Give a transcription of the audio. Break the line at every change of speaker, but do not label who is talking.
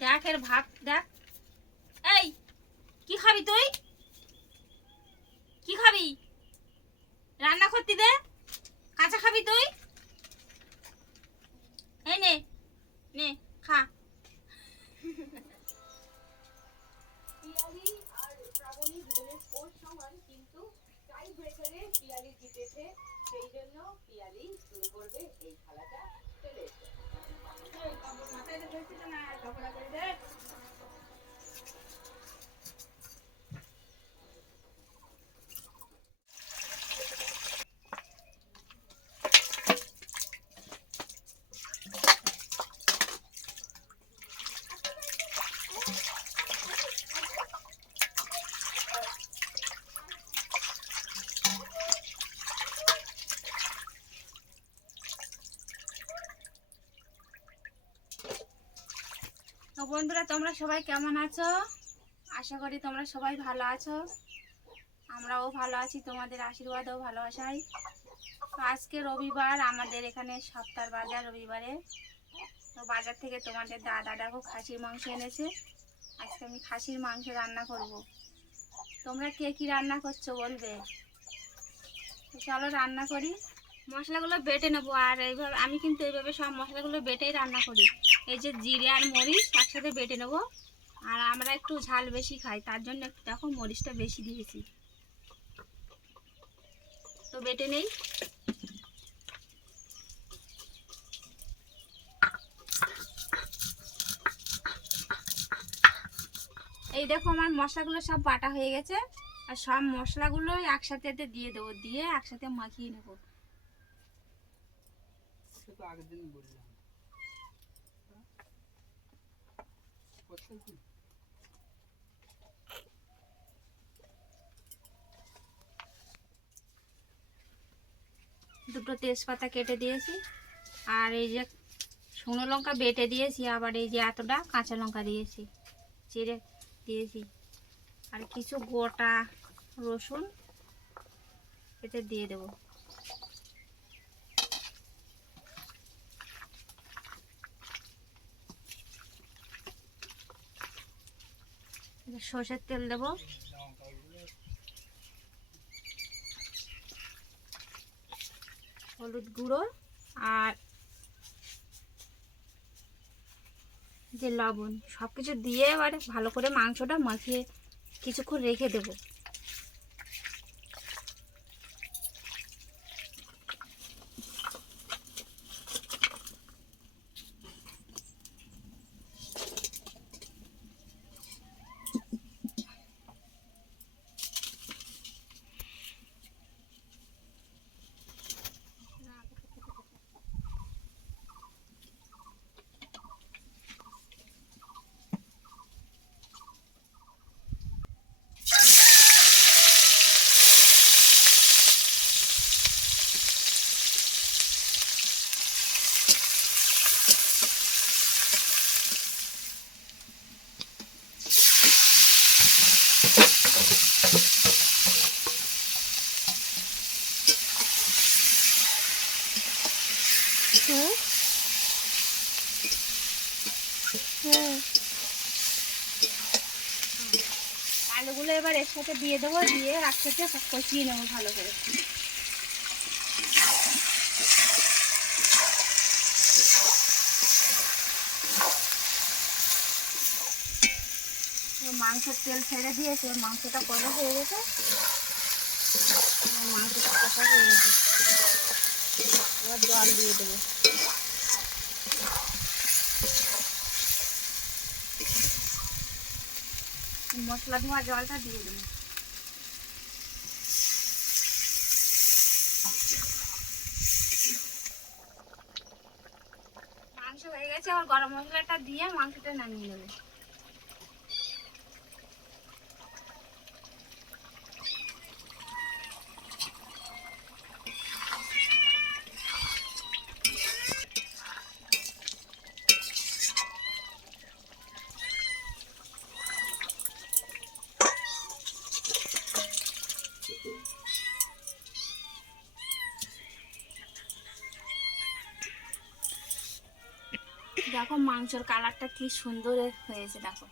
দেখ, এর ভাত দেখ। এই, কি খাবি তুই? কি খাবি? রান্না করতে দে। কাঁচা খাবি তুই? এই নে নে, খা।
পিয়ালি আর কিন্তু পিয়ালি জিতেছে। সেই জন্য পিয়ালি শুরু করবে এই খেলাটা।
তো বন্ধুরা, তোমরা সবাই কেমন আছো? আশা করি তোমরা সবাই ভালো আছো। আমরাও ভালো আছি, তোমাদের আশীর্বাদ ও ভালোবাসায়। তো আজকে রবিবার, আমাদের এখানে সপ্তাহ বাজার রবিবারে। তো বাজার থেকে তোমাদের দাদা দেখো খাসির মাংস এনেছে। আজকে আমি খাসির মাংস রান্না করব। তোমরা কে কি রান্না করছ বলবে? চলো রান্না করি। মশলাগুলো বেটে নেব, আর এইভাবে আমি কিন্তু এইভাবে সব মশলাগুলো বেটেই রান্না করি। এই যে জিরে আর মরিচ একসাথে বেটে নেব, আর আমরা একটু ঝাল বেশি খাই, তার জন্য একটু দেখো মরিচটা বেশি দিয়েছি। তো বেটে নেই। এই দেখো আমার মশলাগুলো সব বাটা হয়ে গেছে, আর সব মশলাগুলো একসাথে দিয়ে দেবো, দিয়ে একসাথে মাখিয়ে নেব।
তো আগের দিন বললাম। কোথায়
দুটো তেজপাতা কেটে দিয়েছি, আর এই যে শুকনো লঙ্কা বেটে দিয়েছি, আবার এই যে এতটা কাঁচা লঙ্কা দিয়েছি, চিড়ে দিয়েছি। আর কিছু গোটা রসুন এতে দিয়ে দেবো। সর্ষের তেল দেব। হলুদ গুঁড়ো আর যে লবণ সব কিছু দিয়ে এবার ভালো করে মাংসটা মাখিয়ে কিছুক্ষণ রেখে দেবো। আলুগুলো এবার এর সাথে দিয়ে দেবো, দিয়ে একসাথে কষিয়ে নেব ভালো করে। মাংসের তেল ছেড়ে দিয়েছে মাংসটা কষা হয়ে গেছে। মাংসটা কষা হয়ে গেছে। এবার জল দিয়ে দেবো। মশলা ধোয়া জলটা দিয়ে দেবো। মাংস হয়ে গেছে আবার গরম মশলাটা দিয়ে মাংসটা নামিয়ে নেবে। দেখো মাংসর কালারটা কি সুন্দর হয়েছে দেখো।